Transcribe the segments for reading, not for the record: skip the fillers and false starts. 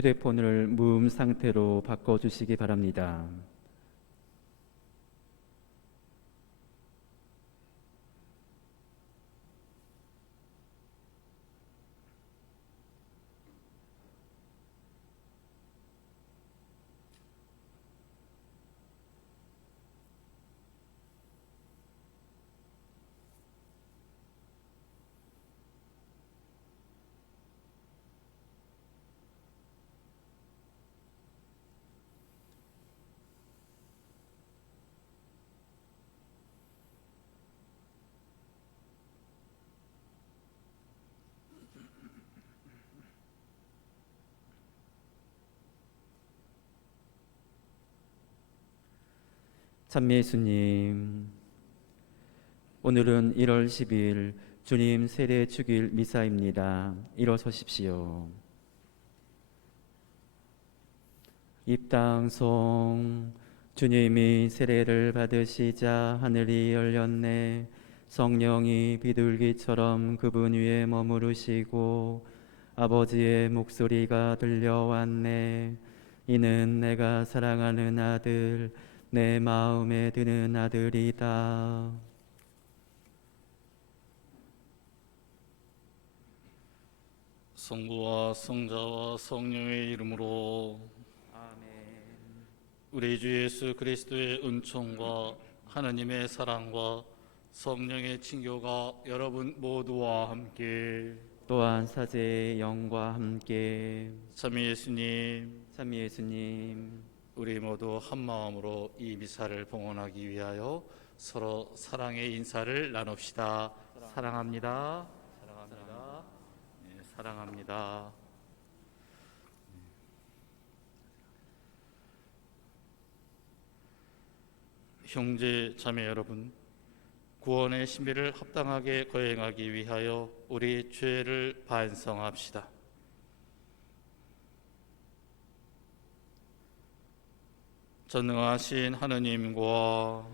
휴대폰을 무음 상태로 바꿔주시기 바랍니다. 찬미 예수님, 오늘은 1월 10일 주님 세례 축일 미사입니다. 일어서십시오. 입당송. 주님이 세례를 받으시자 하늘이 열렸네. 성령이 비둘기처럼 그분 위에 머무르시고 아버지의 목소리가 들려왔네. 이는 내가 사랑하는 아들, 내 마음에 드는 아들이다. 성부와 성자와 성령의 이름으로 아멘. 우리 주 예수 그리스도의 은총과 하느님의 사랑과 성령의 친교가 여러분 모두와 함께 또한 사제의 영과 함께 참미 예수님, 찬미 예수님, 우리 모두 한 마음으로 이 미사를 봉헌하기 위하여 서로 사랑의 인사를 나눕시다. 사랑합니다. 사랑합니다. 네, 사랑합니다. 형제 자매 여러분, 구원의 신비를 합당하게 거행하기 위하여 우리 죄를 반성합시다. 전능하신 하느님과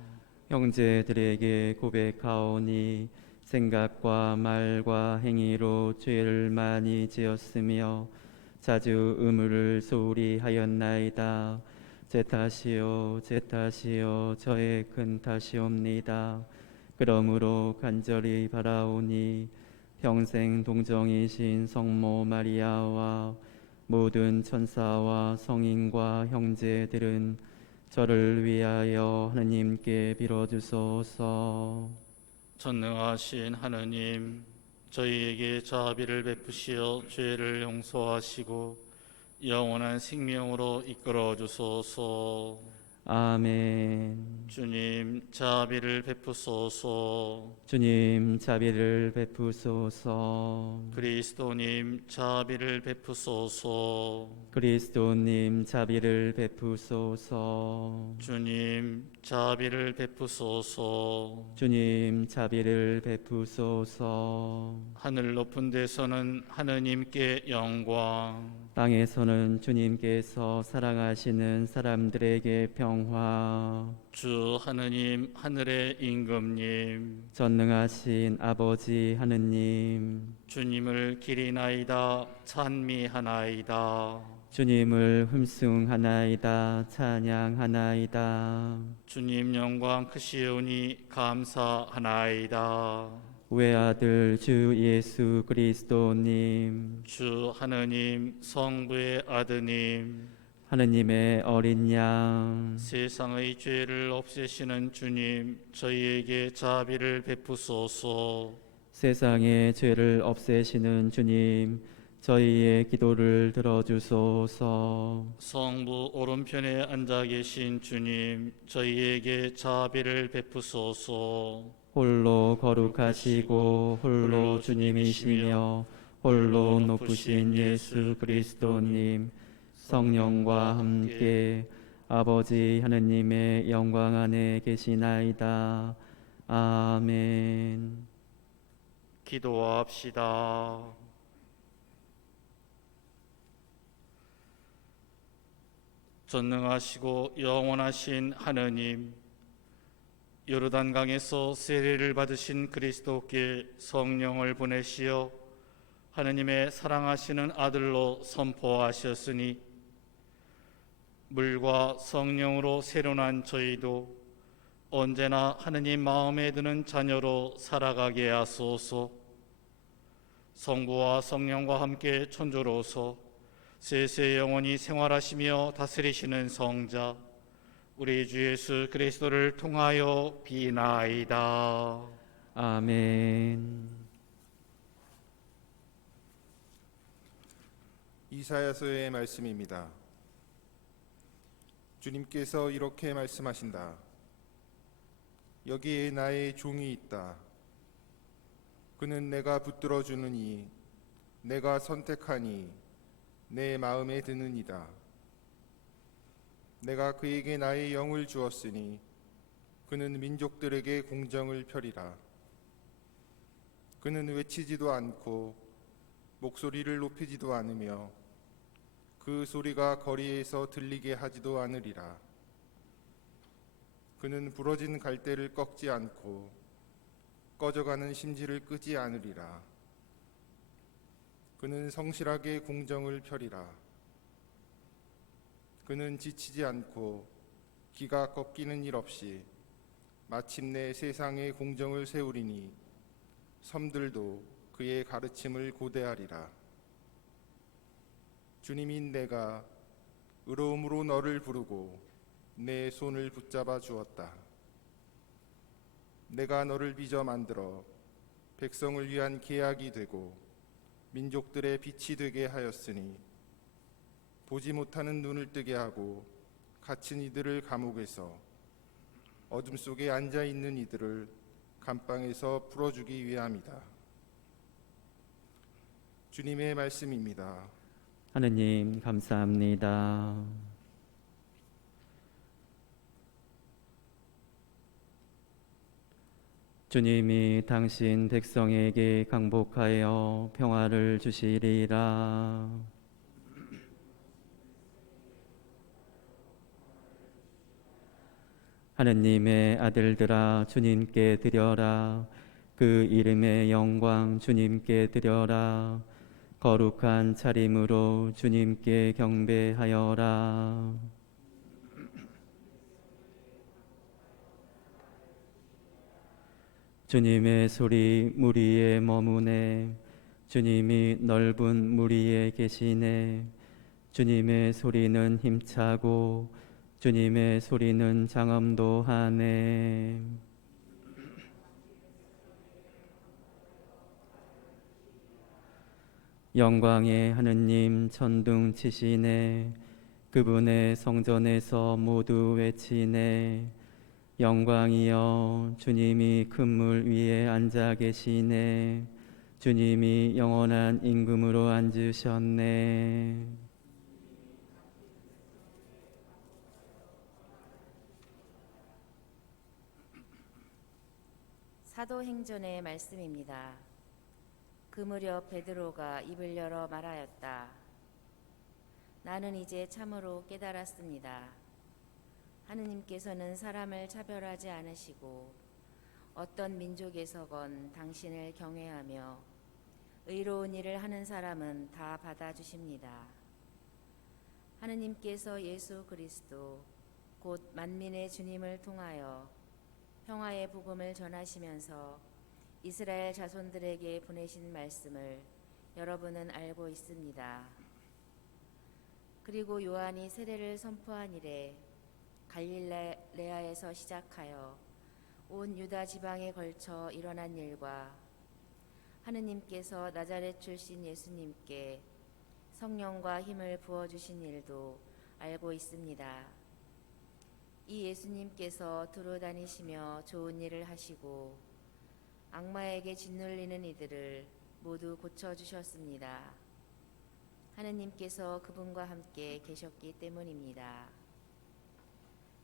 형제들에게 고백하오니 생각과 말과 행위로 죄를 많이 지었으며 자주 의무를 소홀히 하였나이다. 제 탓이요 제 탓이요 저의 큰 탓이옵니다. 그러므로 간절히 바라오니 평생 동정이신 성모 마리아와 모든 천사와 성인과 형제들은 저를 위하여 하느님께 빌어주소서. 전능하신 하느님, 저희에게 자비를 베푸시어 죄를 용서하시고 영원한 생명으로 이끌어 주소서. 아멘. 주님, 자비를 베푸소서. 주님 자비를 베푸소서. 그리스도님, 자비를 베푸소서. 그리스도님 자비를 베푸소서. 주님, 자비를 베푸소서. 주님 자비를 베푸소서. 하늘 높은 데서는 하느님께 영광, 땅에서는 주님께서 사랑하시는 사람들에게 평화. 주 하느님, 하늘의 임금님, 전능하신 아버지 하느님, 주님을 기리나이다 찬미하나이다. 주님을 흠숭하나이다 찬양하나이다. 주님 영광 크시오니 감사하나이다. 외아들 주 예수 그리스도님, 주 하느님, 성부의 아드님, 하느님의 어린 양, 세상의 죄를 없애시는 주님, 저희에게 자비를 베푸소서. 세상의 죄를 없애시는 주님, 저희의 기도를 들어주소서. 성부 오른편에 앉아 계신 주님, 저희에게 자비를 베푸소서. 홀로 거룩하시고 홀로 주님이시며 홀로 높으신 예수 그리스도님, 성령과 함께 아버지 하느님의 영광 안에 계시나이다. 아멘. 기도합시다. 전능하시고 영원하신 하느님, 요르단강에서 세례를 받으신 그리스도께 성령을 보내시어 하느님의 사랑하시는 아들로 선포하셨으니 물과 성령으로 새로 난 저희도 언제나 하느님 마음에 드는 자녀로 살아가게 하소서. 성부와 성령과 함께 천주로서 세세 영원히 생활하시며 다스리시는 성자 우리 주 예수 그리스도를 통하여 비나이다. 아멘. 이사야서의 말씀입니다. 주님께서 이렇게 말씀하신다. 여기에 나의 종이 있다. 그는 내가 붙들어 주느니 내가 선택하니 내 마음에 드느니라. 내가 그에게 나의 영을 주었으니 그는 민족들에게 공정을 펴리라. 그는 외치지도 않고 목소리를 높이지도 않으며 그 소리가 거리에서 들리게 하지도 않으리라. 그는 부러진 갈대를 꺾지 않고 꺼져가는 심지를 끄지 않으리라. 그는 성실하게 공정을 펴리라. 그는 지치지 않고 기가 꺾이는 일 없이 마침내 세상에 공정을 세우리니 섬들도 그의 가르침을 고대하리라. 주님인 내가 의로움으로 너를 부르고 내 손을 붙잡아 주었다. 내가 너를 빚어 만들어 백성을 위한 계약이 되고 민족들의 빛이 되게 하였으니 보지 못하는 눈을 뜨게 하고 갇힌 이들을 감옥에서 어둠 속에 앉아 있는 이들을 감방에서 풀어주기 위함이다. 주님의 말씀입니다. 하느님 감사합니다. 주님이 당신 백성에게 강복하여 평화를 주시리라. 하느님의 아들들아 주님께 드려라. 그 이름의 영광 주님께 드려라. 거룩한 차림으로 주님께 경배하여라. 주님의 소리 물 위에 머무네. 주님이 넓은 물 위에 계시네. 주님의 소리는 힘차고 주님의 소리는 장엄도 하네. 영광의 하느님 천둥 치시네. 그분의 성전에서 모두 외치네. 영광이여 주님이 큰 물 위에 앉아 계시네. 주님이 영원한 임금으로 앉으셨네. 사도행전의 말씀입니다. 그 무렵 베드로가 입을 열어 말하였다. 나는 이제 참으로 깨달았습니다. 하느님께서는 사람을 차별하지 않으시고 어떤 민족에서건 당신을 경외하며 의로운 일을 하는 사람은 다 받아주십니다. 하느님께서 예수 그리스도 곧 만민의 주님을 통하여 평화의 복음을 전하시면서 이스라엘 자손들에게 보내신 말씀을 여러분은 알고 있습니다. 그리고 요한이 세례를 선포한 이래 갈릴레아에서 시작하여 온 유다 지방에 걸쳐 일어난 일과 하느님께서 나자렛 출신 예수님께 성령과 힘을 부어주신 일도 알고 있습니다. 이 예수님께서 두루 다니시며 좋은 일을 하시고 악마에게 짓눌리는 이들을 모두 고쳐주셨습니다. 하느님께서 그분과 함께 계셨기 때문입니다.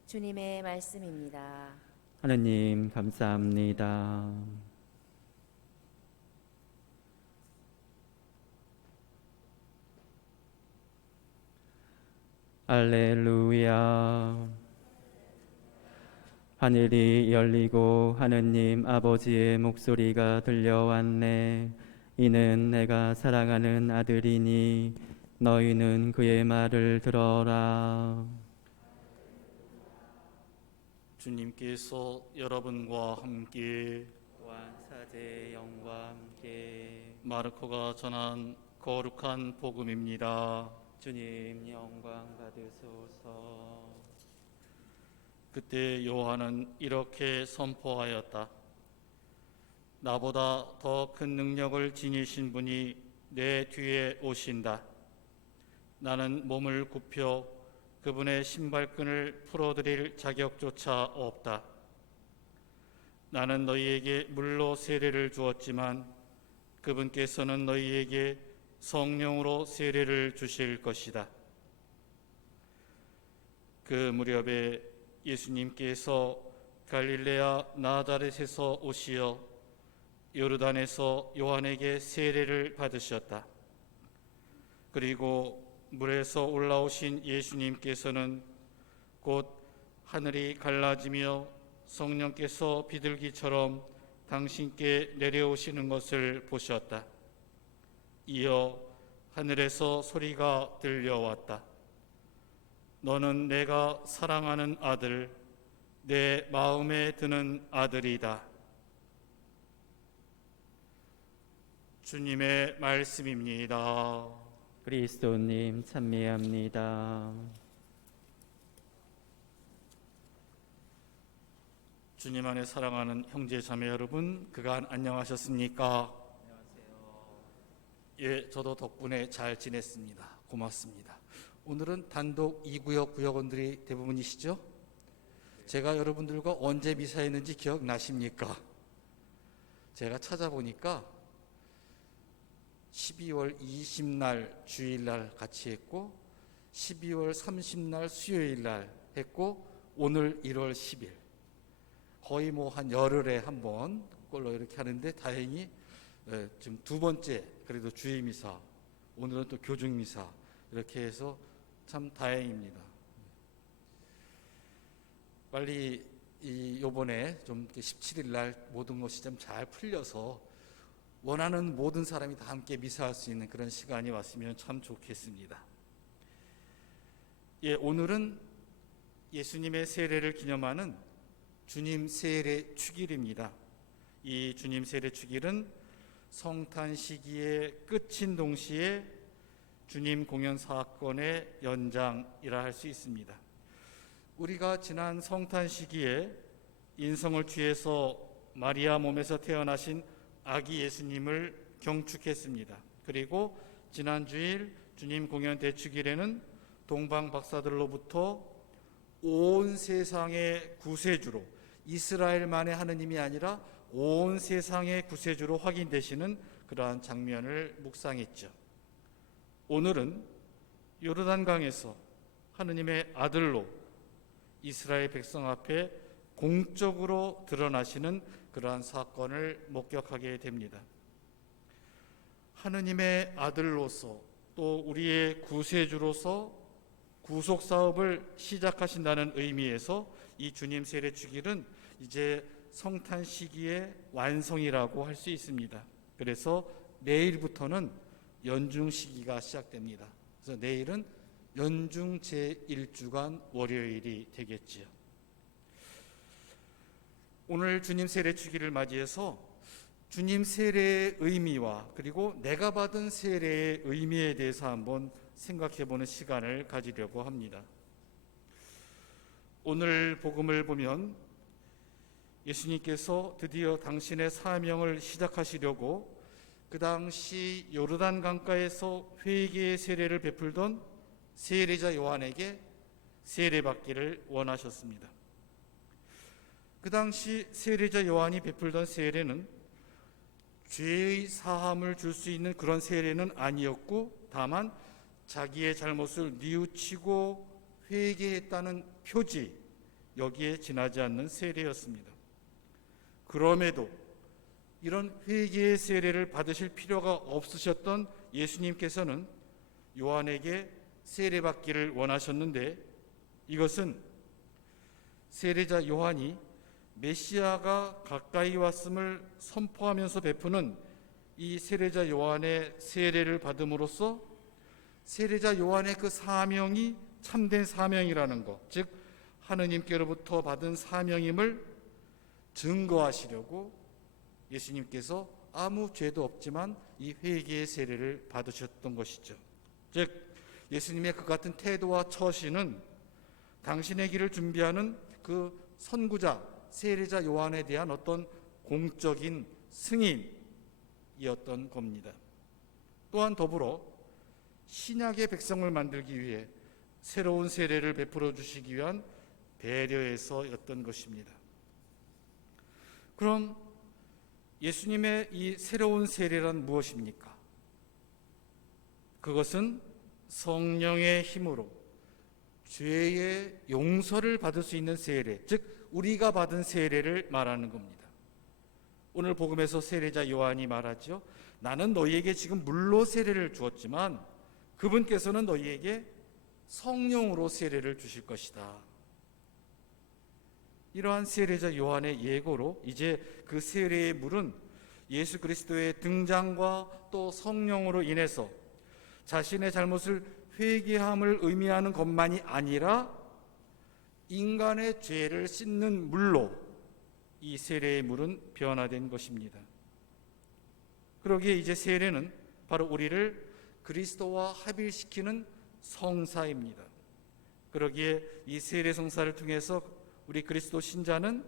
주님의 말씀입니다. 하느님 감사합니다. 할렐루야. 하늘이 열리고 하느님 아버지의 목소리가 들려왔네. 이는 내가 사랑하는 아들이니 너희는 그의 말을 들어라. 주님께서 여러분과 함께 또한 사제의 영과 함께 마르코가 전한 거룩한 복음입니다. 주님 영광 받으소서. 그때 요한은 이렇게 선포하였다. 나보다 더 큰 능력을 지니신 분이 내 뒤에 오신다. 나는 몸을 굽혀 그분의 신발끈을 풀어드릴 자격조차 없다. 나는 너희에게 물로 세례를 주었지만 그분께서는 너희에게 성령으로 세례를 주실 것이다. 그 무렵에 예수님께서 갈릴레아 나자렛에서 오시어 요르단에서 요한에게 세례를 받으셨다. 그리고 물에서 올라오신 예수님께서는 곧 하늘이 갈라지며 성령께서 비둘기처럼 당신께 내려오시는 것을 보셨다. 이어 하늘에서 소리가 들려왔다. 너는 내가 사랑하는 아들, 내 마음에 드는 아들이다. 주님의 말씀입니다. 그리스도님 찬미합니다. 주님 안에 사랑하는 형제 자매 여러분, 그간 안녕하셨습니까? 예, 저도 덕분에 잘 지냈습니다. 고맙습니다. 오늘은 단독 2구역 구역원들이 대부분이시죠? 제가 여러분들과 언제 미사했는지 기억나십니까? 제가 찾아보니까 12월 20날 주일날 같이 했고 12월 30날 수요일날 했고 오늘 1월 10일 거의 뭐 한 열흘에 한 번 꼴로 이렇게 하는데 다행히 지금 두 번째 그래도 주일미사 오늘은 또 교중미사 이렇게 해서 참 다행입니다. 빨리 요번에 좀 17일 날 모든 것이 좀 잘 풀려서 원하는 모든 사람이 다 함께 미사할 수 있는 그런 시간이 왔으면 참 좋겠습니다. 예, 오늘은 예수님의 세례를 기념하는 주님 세례 축일입니다. 이 주님 세례 축일은 성탄 시기의 끝인 동시에 주님 공연 사건의 연장이라 할 수 있습니다. 우리가 지난 성탄 시기에 인성을 취해서 마리아 몸에서 태어나신 아기 예수님을 경축했습니다. 그리고 지난 주일 주님 공연 대축일에는 동방 박사들로부터 온 세상의 구세주로 이스라엘만의 하느님이 아니라 온 세상의 구세주로 확인되시는 그러한 장면을 묵상했죠. 오늘은 요르단강에서 하느님의 아들로 이스라엘 백성 앞에 공적으로 드러나시는 그러한 사건을 목격하게 됩니다. 하느님의 아들로서 또 우리의 구세주로서 구속 사업을 시작하신다는 의미에서 이 주님 세례 축일은 이제 성탄 시기의 완성이라고 할 수 있습니다. 그래서 내일부터는 연중 시기가 시작됩니다. 그래서 내일은 연중 제1주간 월요일이 되겠지요. 오늘 주님 세례 축일을 맞이해서 주님 세례의 의미와 그리고 내가 받은 세례의 의미에 대해서 한번 생각해보는 시간을 가지려고 합니다. 오늘 복음을 보면 예수님께서 드디어 당신의 사명을 시작하시려고 그 당시 요르단 강가에서 회개의 세례를 베풀던 세례자 요한에게 세례받기를 원하셨습니다. 그 당시 세례자 요한이 베풀던 세례는 죄의 사함을 줄 수 있는 그런 세례는 아니었고 다만 자기의 잘못을 뉘우치고 회개했다는 표지, 여기에 지나지 않는 세례였습니다. 그럼에도 이런 회개의 세례를 받으실 필요가 없으셨던 예수님께서는 요한에게 세례받기를 원하셨는데 이것은 세례자 요한이 메시아가 가까이 왔음을 선포하면서 베푸는 이 세례자 요한의 세례를 받음으로써 세례자 요한의 그 사명이 참된 사명이라는 것, 즉 하느님께로부터 받은 사명임을 증거하시려고 예수님께서 아무 죄도 없지만 이 회개의 세례를 받으셨던 것이죠. 즉 예수님의 그 같은 태도와 처신은 당신의 길을 준비하는 그 선구자 세례자 요한에 대한 어떤 공적인 승인이었던 겁니다. 또한 더불어 신약의 백성을 만들기 위해 새로운 세례를 베풀어 주시기 위한 배려에서였던 것입니다. 그럼 예수님의 이 새로운 세례란 무엇입니까? 그것은 성령의 힘으로 죄의 용서를 받을 수 있는 세례, 즉 우리가 받은 세례를 말하는 겁니다. 오늘 복음에서 세례자 요한이 말하죠. 나는 너희에게 지금 물로 세례를 주었지만 그분께서는 너희에게 성령으로 세례를 주실 것이다. 이러한 세례자 요한의 예고로 이제 그 세례의 물은 예수 그리스도의 등장과 또 성령으로 인해서 자신의 잘못을 회개함을 의미하는 것만이 아니라 인간의 죄를 씻는 물로 이 세례의 물은 변화된 것입니다. 그러기에 이제 세례는 바로 우리를 그리스도와 합일시키는 성사입니다. 그러기에 이 세례 성사를 통해서 우리 그리스도 신자는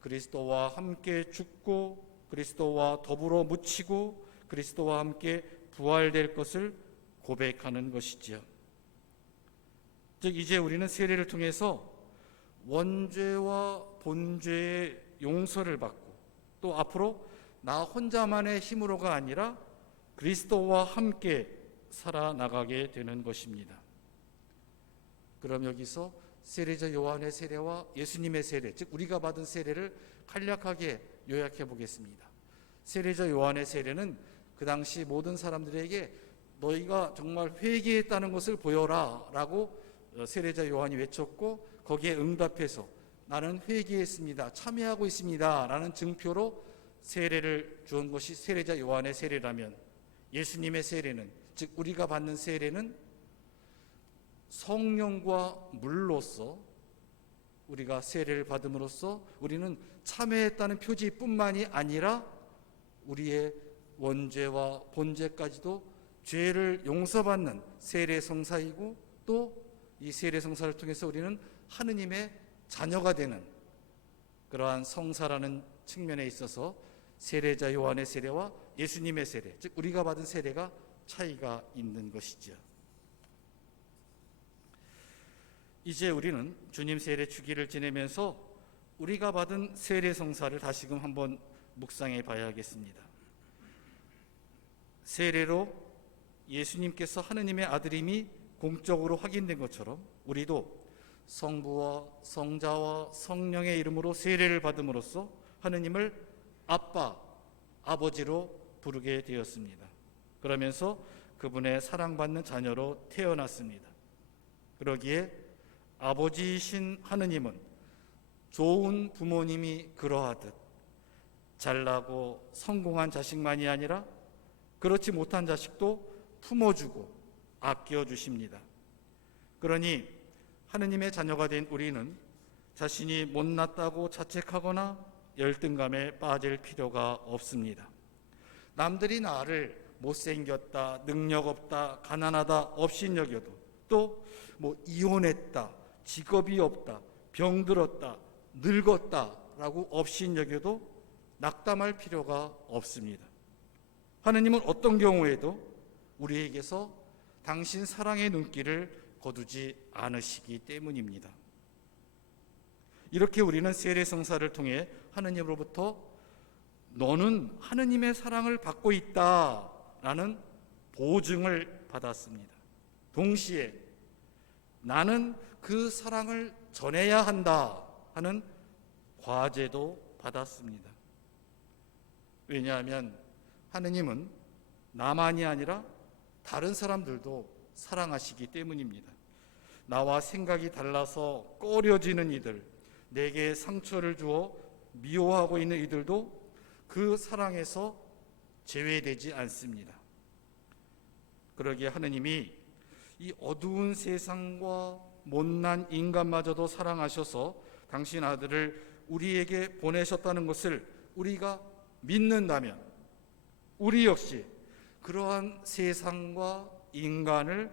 그리스도와 함께 죽고 그리스도와 더불어 묻히고 그리스도와 함께 부활될 것을 고백하는 것이지요. 즉 이제 우리는 세례를 통해서 원죄와 본죄의 용서를 받고 또 앞으로 나 혼자만의 힘으로가 아니라 그리스도와 함께 살아나가게 되는 것입니다. 그럼 여기서 세례자 요한의 세례와 예수님의 세례, 즉 우리가 받은 세례를 간략하게 요약해 보겠습니다. 세례자 요한의 세례는 그 당시 모든 사람들에게 너희가 정말 회개했다는 것을 보여라 라고 세례자 요한이 외쳤고 거기에 응답해서 나는 회개했습니다, 참여하고 있습니다 라는 증표로 세례를 주은 것이 세례자 요한의 세례라면 예수님의 세례는, 즉 우리가 받는 세례는 성령과 물로서 우리가 세례를 받음으로써 우리는 참여했다는 표지뿐만이 아니라 우리의 원죄와 본죄까지도 죄를 용서받는 세례 성사이고 또 이 세례 성사를 통해서 우리는 하느님의 자녀가 되는 그러한 성사라는 측면에 있어서 세례자 요한의 세례와 예수님의 세례, 즉 우리가 받은 세례가 차이가 있는 것이죠. 이제 우리는 주님 세례 주기를 지내면서 우리가 받은 세례 성사를 다시금 한번 묵상해 봐야겠습니다. 세례로 예수님께서 하느님의 아들임이 공적으로 확인된 것처럼 우리도 성부와 성자와 성령의 이름으로 세례를 받음으로써 하느님을 아빠, 아버지로 부르게 되었습니다. 그러면서 그분의 사랑받는 자녀로 태어났습니다. 그러기에 아버지이신 하느님은 좋은 부모님이 그러하듯 잘나고 성공한 자식만이 아니라 그렇지 못한 자식도 품어주고 아껴주십니다. 그러니 하느님의 자녀가 된 우리는 자신이 못났다고 자책하거나 열등감에 빠질 필요가 없습니다. 남들이 나를 못생겼다, 능력없다, 가난하다, 업신여겨도 또 이혼했다, 직업이 없다, 병들었다, 늙었다 라고 업신여겨도 낙담할 필요가 없습니다. 하느님은 어떤 경우에도 우리에게서 당신 사랑의 눈길을 거두지 않으시기 때문입니다. 이렇게 우리는 세례 성사를 통해 하느님으로부터 너는 하느님의 사랑을 받고 있다라는 보증을 받았습니다. 동시에 나는 그 사랑을 전해야 한다 하는 과제도 받았습니다. 왜냐하면 하느님은 나만이 아니라 다른 사람들도 사랑하시기 때문입니다. 나와 생각이 달라서 꺼려지는 이들, 내게 상처를 주어 미워하고 있는 이들도 그 사랑에서 제외되지 않습니다. 그러기에 하느님이 이 어두운 세상과 못난 인간마저도 사랑하셔서 당신 아들을 우리에게 보내셨다는 것을 우리가 믿는다면 우리 역시 그러한 세상과 인간을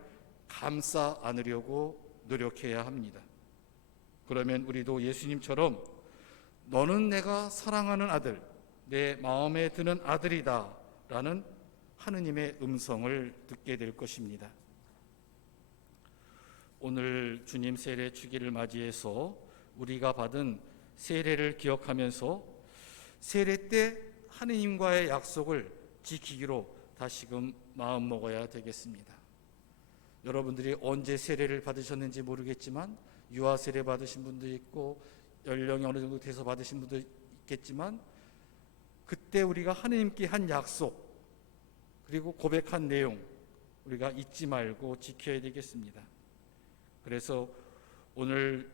감싸 안으려고 노력해야 합니다. 그러면 우리도 예수님처럼 너는 내가 사랑하는 아들, 내 마음에 드는 아들이다 라는 하느님의 음성을 듣게 될 것입니다. 오늘 주님 세례 주기를 맞이해서 우리가 받은 세례를 기억하면서 세례 때 하느님과의 약속을 지키기로 다시금 마음 먹어야 되겠습니다. 여러분들이 언제 세례를 받으셨는지 모르겠지만 유아 세례 받으신 분도 있고 연령이 어느 정도 돼서 받으신 분도 있겠지만 그때 우리가 하느님께 한 약속 그리고 고백한 내용 우리가 잊지 말고 지켜야 되겠습니다. 그래서 오늘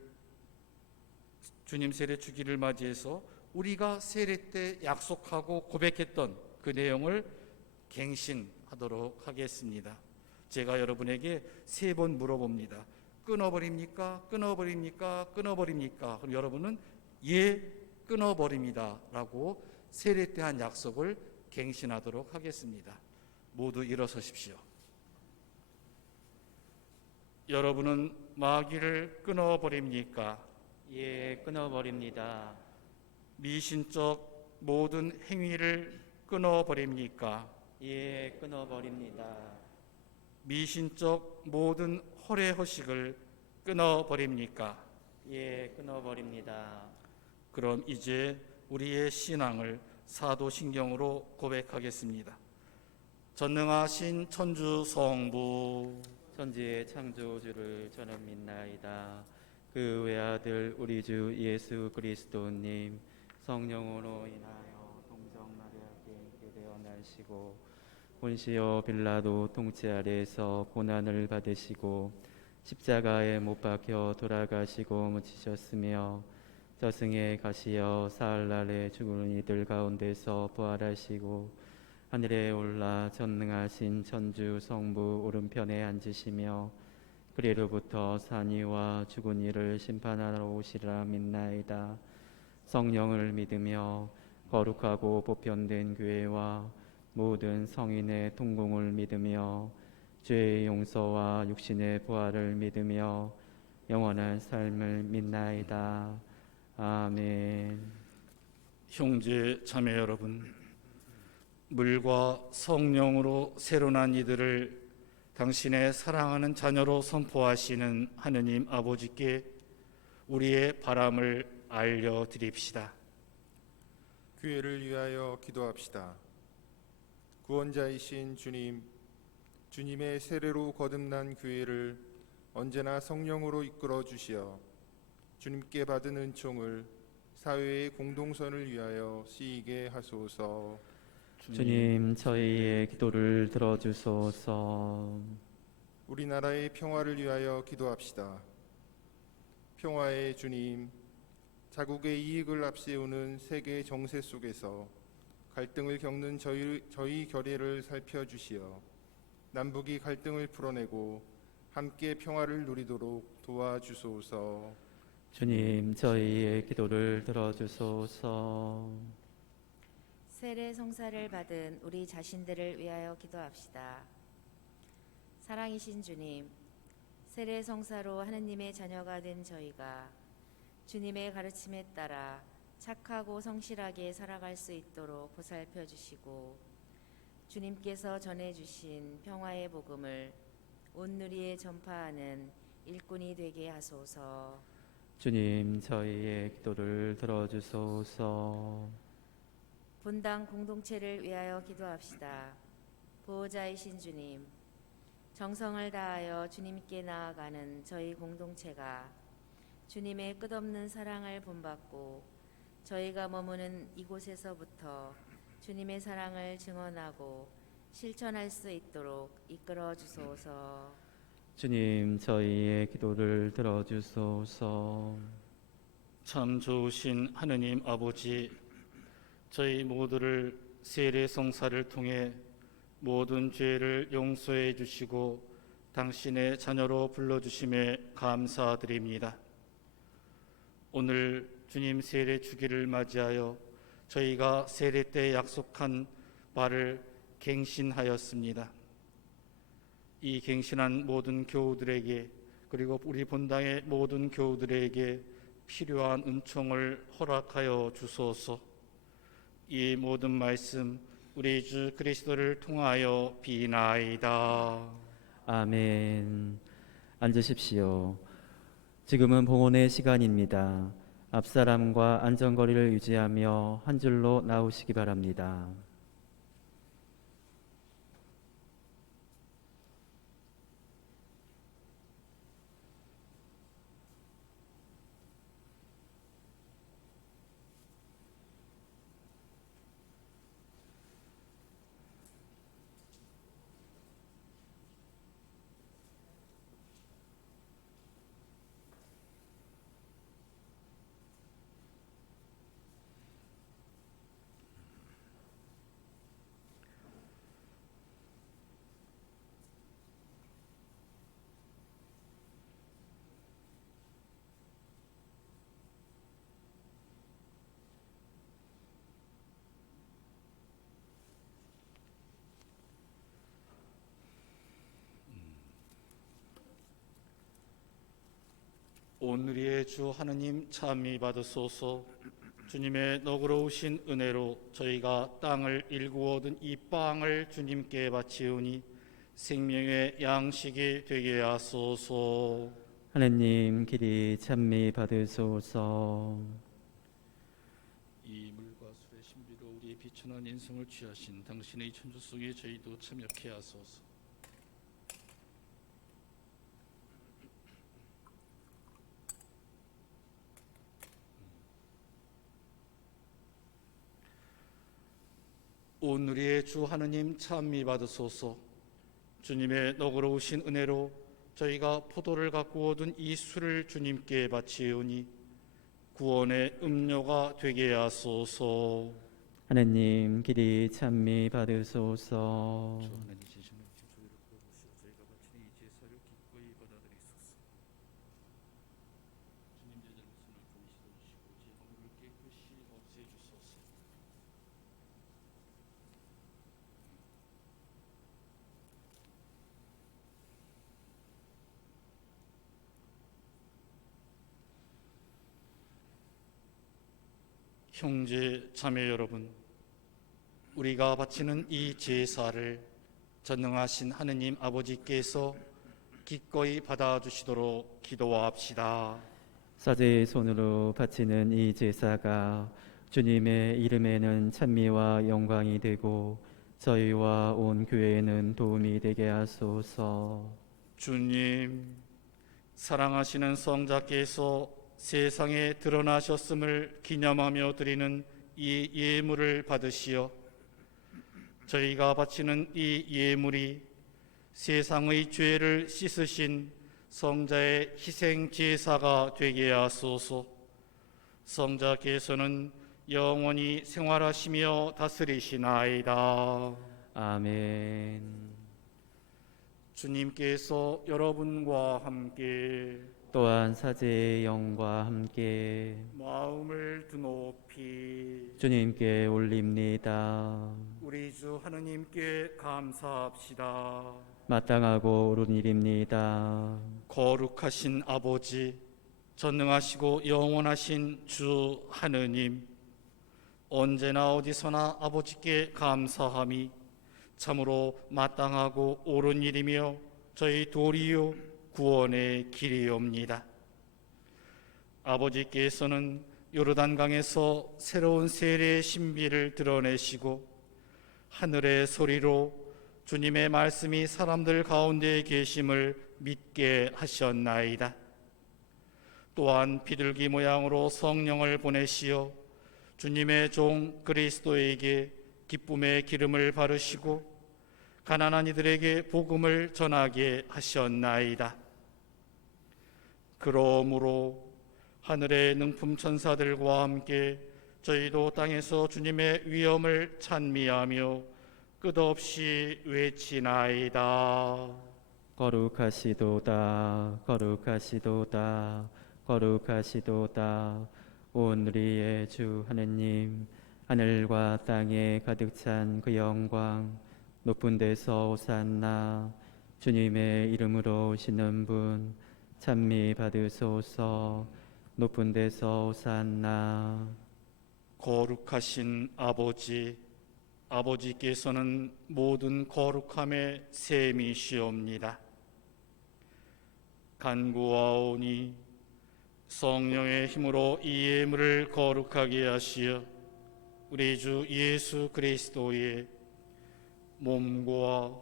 주님 세례 주기를 맞이해서 우리가 세례 때 약속하고 고백했던 그 내용을 갱신하도록 하겠습니다. 제가 여러분에게 3번 물어봅니다. 끊어버립니까? 끊어버립니까? 끊어버립니까? 그럼 여러분은 예, 끊어버립니다 라고 세례 때 한 약속을 갱신하도록 하겠습니다. 모두 일어서십시오. 여러분은 마귀를 끊어버립니까? 예, 끊어버립니다. 미신적 모든 행위를 끊어버립니까? 예, 끊어버립니다. 미신적 모든 허례허식을 끊어버립니까? 예, 끊어버립니다. 그럼 이제 우리의 신앙을 사도신경으로 고백하겠습니다. 전능하신 천주 성부 천지의 창조주를 저는 믿나이다. 그 외아들 우리 주 예수 그리스도님 성령으로 인하여 동정 마리아께 있게 되어 나시고 본시오 빌라도 통치 아래에서 고난을 받으시고 십자가에 못 박혀 돌아가시고 묻히셨으며 저승에 가시어 사흘날에 죽은 이들 가운데서 부활하시고 하늘에 올라 전능하신 천주 성부 오른편에 앉으시며 그리로부터 산이와 죽은 이를 심판하러 오시리라 믿나이다. 성령을 믿으며 거룩하고 보편된 교회와 모든 성인의 통공을 믿으며 죄의 용서와 육신의 부활을 믿으며 영원한 삶을 믿나이다. 아멘. 형제 자매 여러분, 물과 성령으로 새로 난 이들을 당신의 사랑하는 자녀로 선포하시는 하느님 아버지께 우리의 바람을 알려드립시다. 교회를 위하여 기도합시다. 구원자이신 주님, 주님의 세례로 거듭난 교회를 언제나 성령으로 이끌어 주시어 주님께 받은 은총을 사회의 공동선을 위하여 쓰이게 하소서. 주님 저희의 기도를 들어주소서. 우리나라의 평화를 위하여 기도합시다. 평화의 주님, 자국의 이익을 앞세우는 세계 정세 속에서 갈등을 겪는 저희 결의를 살펴주시어 남북이 갈등을 풀어내고 함께 평화를 누리도록 도와주소서. 주님 저희의 기도를 들어주소서. 세례 성사를 받은 우리 자신들을 위하여 기도합시다. 사랑이신 주님, 세례 성사로 하느님의 자녀가 된 저희가 주님의 가르침에 따라 착하고 성실하게 살아갈 수 있도록 보살펴 주시고 주님께서 전해주신 평화의 복음을 온 누리에 전파하는 일꾼이 되게 하소서. 주님 저희의 기도를 들어주소서. 분당 공동체를 위하여 기도합시다. 보호자이신 주님, 정성을 다하여 주님께 나아가는 저희 공동체가 주님의 끝없는 사랑을 본받고 저희가 머무는 이곳에서부터 주님의 사랑을 증언하고 실천할 수 있도록 이끌어 주소서. 주님 저희의 기도를 들어주소서. 참 좋으신 하느님 아버지, 저희 모두를 세례 성사를 통해 모든 죄를 용서해 주시고 당신의 자녀로 불러주심에 감사드립니다. 오늘 주님 세례 주기를 맞이하여 저희가 세례 때 약속한 바를 갱신하였습니다. 이 갱신한 모든 교우들에게 그리고 우리 본당의 모든 교우들에게 필요한 은총을 허락하여 주소서. 이 모든 말씀 우리 주 그리스도를 통하여 비나이다. 아멘. 앉으십시오. 지금은 봉헌의 시간입니다. 앞사람과 안전거리를 유지하며 한 줄로 나오시기 바랍니다. 오늘의 주 하느님 참미 받으소서. 주님의 너그러우신 은혜로 저희가 땅을 일구어 얻은 이 빵을 주님께 바치우니 생명의 양식이 되게 하소서. 하느님 길이 찬미 받으소서. 이 물과 술의 신비로 우리의 비천한 인생을 취하신 당신의 천주 속에 저희도 참여케 하소서. 오늘의 주 하느님 찬미 받으소서. 주님의 너그러우신 은혜로 저희가 포도를 갖고 얻은 이 술을 주님께 바치오니 구원의 음료가 되게 하소서. 하느님 길이 찬미 받으소서. 주 하나님 진심으로 저희를 부어주시어 저희가 바치는 이 제사를 기꺼이 받아들이소서. 주님 제자를 손을 보이시어 주시고 제 허물을 깨끗이 없애주소서. 형제 자매 여러분, 우리가 바치는 이 제사를 전능하신 하느님 아버지께서 기꺼이 받아주시도록 기도합시다. 사제의 손으로 바치는 이 제사가 주님의 이름에는 찬미와 영광이 되고 저희와 온 교회에는 도움이 되게 하소서. 주님, 사랑하시는 성자께서 세상에 드러나셨음을 기념하며 드리는 이 예물을 받으시어 저희가 바치는 이 예물이 세상의 죄를 씻으신 성자의 희생 제사가 되게 하소서. 성자께서는 영원히 생활하시며 다스리시나이다. 아멘. 주님께서 여러분과 함께 또한 사제의 영과 함께 마음을 드높이 주님께 올립니다. 우리 주 하느님께 감사합시다. 마땅하고 옳은 일입니다. 거룩하신 아버지, 전능하시고 영원하신 주 하느님, 언제나 어디서나 아버지께 감사함이 참으로 마땅하고 옳은 일이며 저희 도리요 구원의 길이옵니다. 아버지께서는 요르단강에서 새로운 세례의 신비를 드러내시고 하늘의 소리로 주님의 말씀이 사람들 가운데 계심을 믿게 하셨나이다. 또한 비둘기 모양으로 성령을 보내시어 주님의 종 그리스도에게 기쁨의 기름을 바르시고 가난한 이들에게 복음을 전하게 하셨나이다. 그러므로 하늘의 능품 천사들과 함께 저희도 땅에서 주님의 위엄을 찬미하며 끝없이 외치나이다. 거룩하시도다 거룩하시도다 거룩하시도다. 온 우리의 주 하느님, 하늘과 땅에 가득 찬 그 영광, 높은 데서 오산나. 주님의 이름으로 오시는 분 찬미 받으소서. 높은 데서 오산나. 거룩하신 아버지, 아버지께서는 모든 거룩함의 셈이시옵니다. 간구하오니 성령의 힘으로 이 예물을 거룩하게 하시어 우리 주 예수 그리스도의 몸과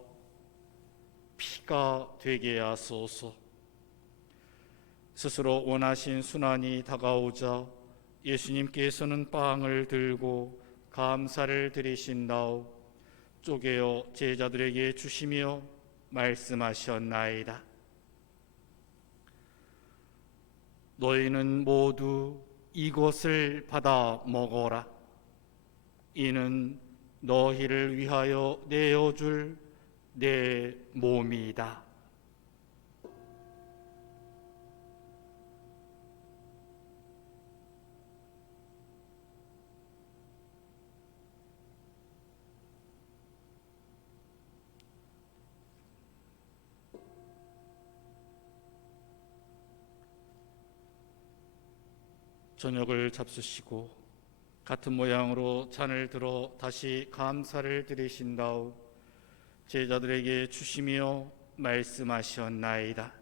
피가 되게 하소서. 스스로 원하신 순환이 다가오자 예수님께서는 빵을 들고 감사를 드리신 다음 쪼개어 제자들에게 주시며 말씀하셨나이다. 너희는 모두 이것을 받아 먹어라. 이는 너희를 위하여 내어줄 내 몸이다. 저녁을 잡수시고 같은 모양으로 잔을 들어 다시 감사를 드리신 다음 제자들에게 주시며 말씀하셨나이다.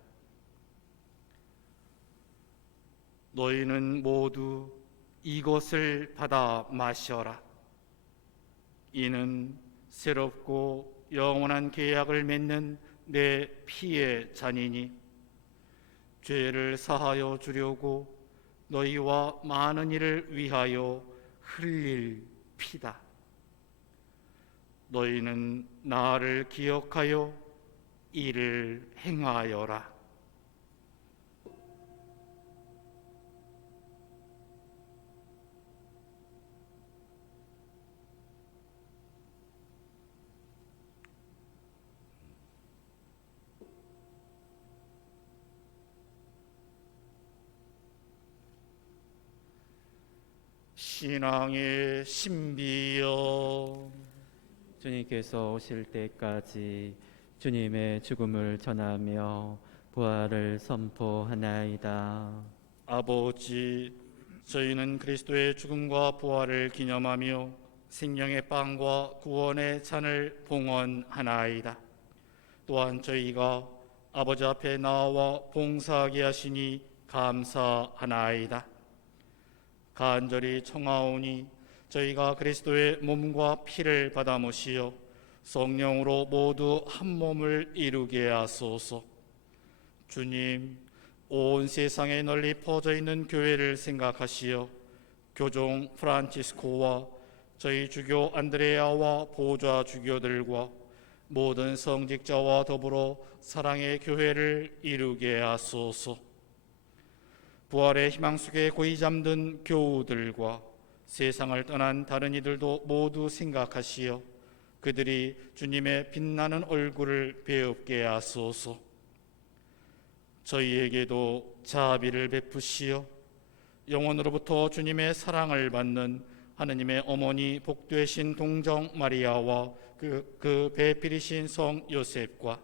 너희는 모두 이것을 받아 마셔라. 이는 새롭고 영원한 계약을 맺는 내 피의 잔이니 죄를 사하여 주려고 너희와 많은 이를 위하여 흘릴 피다. 너희는 나를 기억하여 이를 행하여라. 신앙의 신비여, 주님께서 오실 때까지 주님의 죽음을 전하며 부활을 선포하나이다. 아버지, 저희는 그리스도의 죽음과 부활을 기념하며 생명의 빵과 구원의 잔을 봉헌하나이다. 또한 저희가 아버지 앞에 나와 봉사하게 하시니 감사하나이다. 간절히 청하오니 저희가 그리스도의 몸과 피를 받아 모시어 성령으로 모두 한 몸을 이루게 하소서. 주님, 온 세상에 널리 퍼져 있는 교회를 생각하시어 교종 프란치스코와 저희 주교 안드레아와 보좌 주교들과 모든 성직자와 더불어 사랑의 교회를 이루게 하소서. 부활의 희망 속에 고이 잠든 교우들과 세상을 떠난 다른 이들도 모두 생각하시어 그들이 주님의 빛나는 얼굴을 배웁게 하소서. 저희에게도 자비를 베푸시어 영원으로부터 주님의 사랑을 받는 하느님의 어머니 복되신 동정 마리아와 그 배필이신 성 요셉과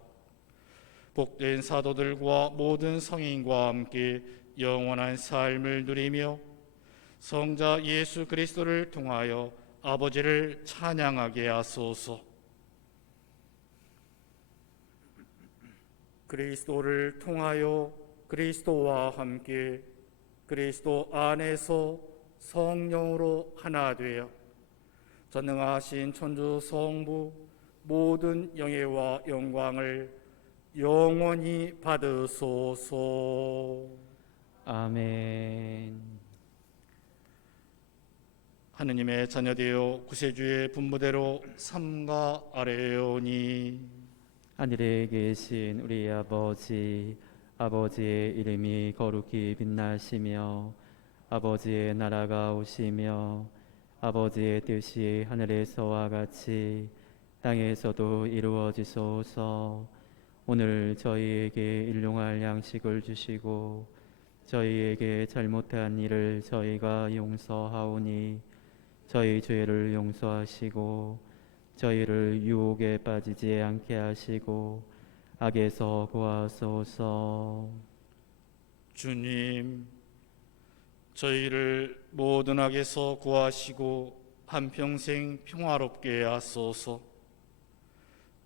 복된 사도들과 모든 성인과 함께 영원한 삶을 누리며 성자 예수 그리스도를 통하여 아버지를 찬양하게 하소서. 그리스도를 통하여 그리스도와 함께 그리스도 안에서 성령으로 하나 되어 전능하신 천주 성부 모든 영예와 영광을 영원히 받으소서. 아멘. 하느님의 자녀되어 구세주의 분부대로 삼가 아뢰오니 하늘에 계신 우리 아버지, 아버지의 이름이 거룩히 빛나시며 아버지의 나라가 오시며 아버지의 뜻이 하늘에서와 같이 땅에서도 이루어지소서. 오늘 저희에게 일용할 양식을 주시고 저희에게 잘못한 일을 저희가 용서하오니 저희 죄를 용서하시고 저희를 유혹에 빠지지 않게 하시고 악에서 구하소서. 주님, 저희를 모든 악에서 구하시고 한평생 평화롭게 하소서.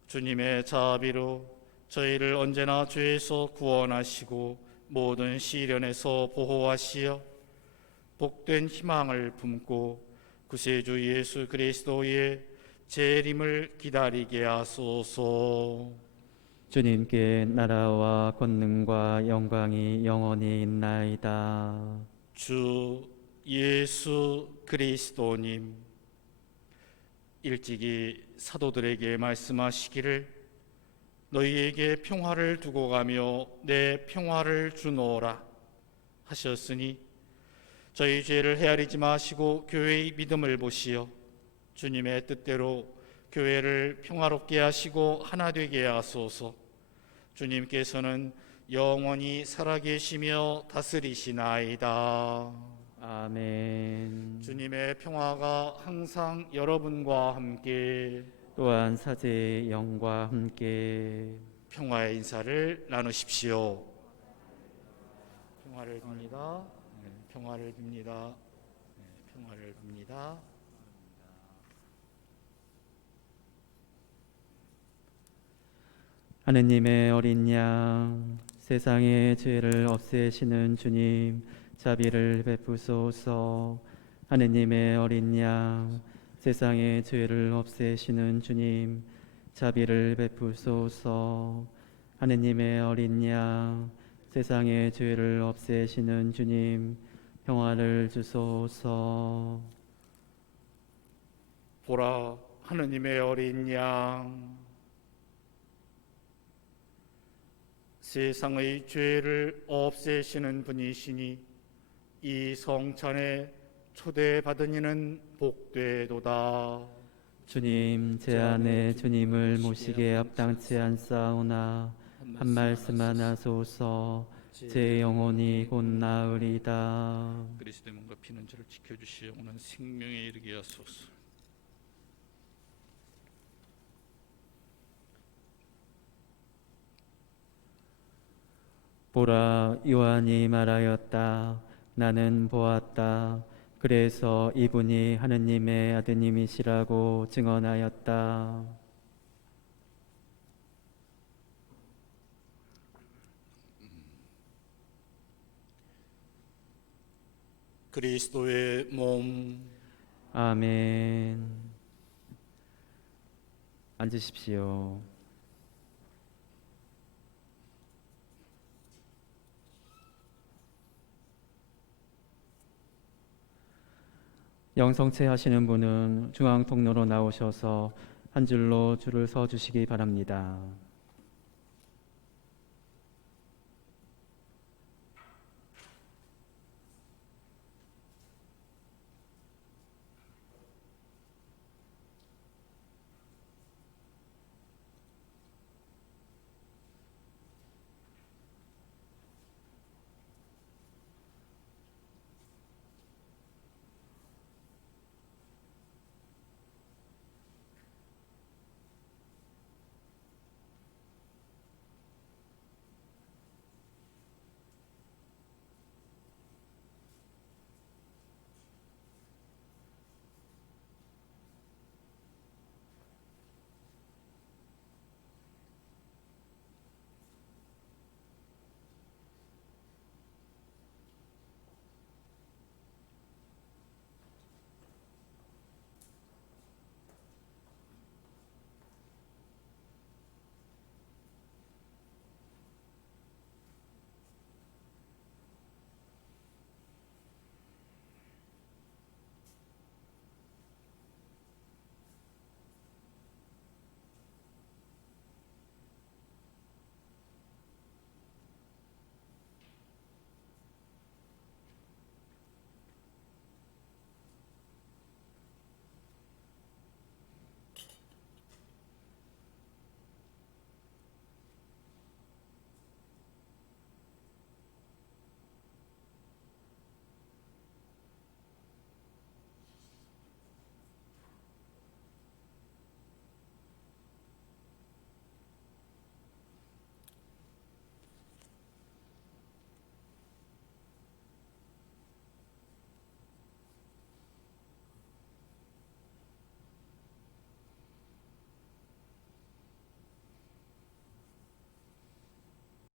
주님의 자비로 저희를 언제나 죄에서 구원하시고 모든 시련에서 보호하시어 복된 희망을 품고 구세주 예수 그리스도의 재림을 기다리게 하소서. 주님께 나라와 권능과 영광이 영원히 있나이다. 주 예수 그리스도님, 일찍이 사도들에게 말씀하시기를 너희에게 평화를 두고 가며 내 평화를 주노라 하셨으니 저희 죄를 헤아리지 마시고 교회의 믿음을 보시어 주님의 뜻대로 교회를 평화롭게 하시고 하나 되게 하소서. 주님께서는 영원히 살아계시며 다스리시나이다. 아멘. 주님의 평화가 항상 여러분과 함께, 또한 사제의 영과 함께 평화의 인사를 나누십시오. 평화를 빕니다. 평화를 빕니다. 평화를 빕니다. 하느님의 어린 양, 세상의 죄를 없애시는 주님, 자비를 베푸소서. 하느님의 어린 양, 세상의 죄를 없애시는 주님, 자비를 베푸소서. 하느님의 어린 양, 세상의 죄를 없애시는 주님, 평화를 주소서. 보라, 하느님의 어린 양, 세상의 죄를 없애시는 분이시니 이 성찬에 초대받은 이는 복되도다. 주님, 제 안에 주님을 모시기에 합당치 않사오나 한 말씀만 하소서. 제 영혼이 곧 나으리다. 그리스도의 몸과 피는 저를 지켜주시어 영원한 생명에 이르게 하소서. 보라, 요한이 말하였다. 나는 보았다. 그래서 이분이 하느님의 아드님이시라고 증언하였다. 그리스도의 몸. 아멘. 앉으십시오. 영성체 하시는 분은 중앙 통로로 나오셔서 한 줄로 줄을 서 주시기 바랍니다.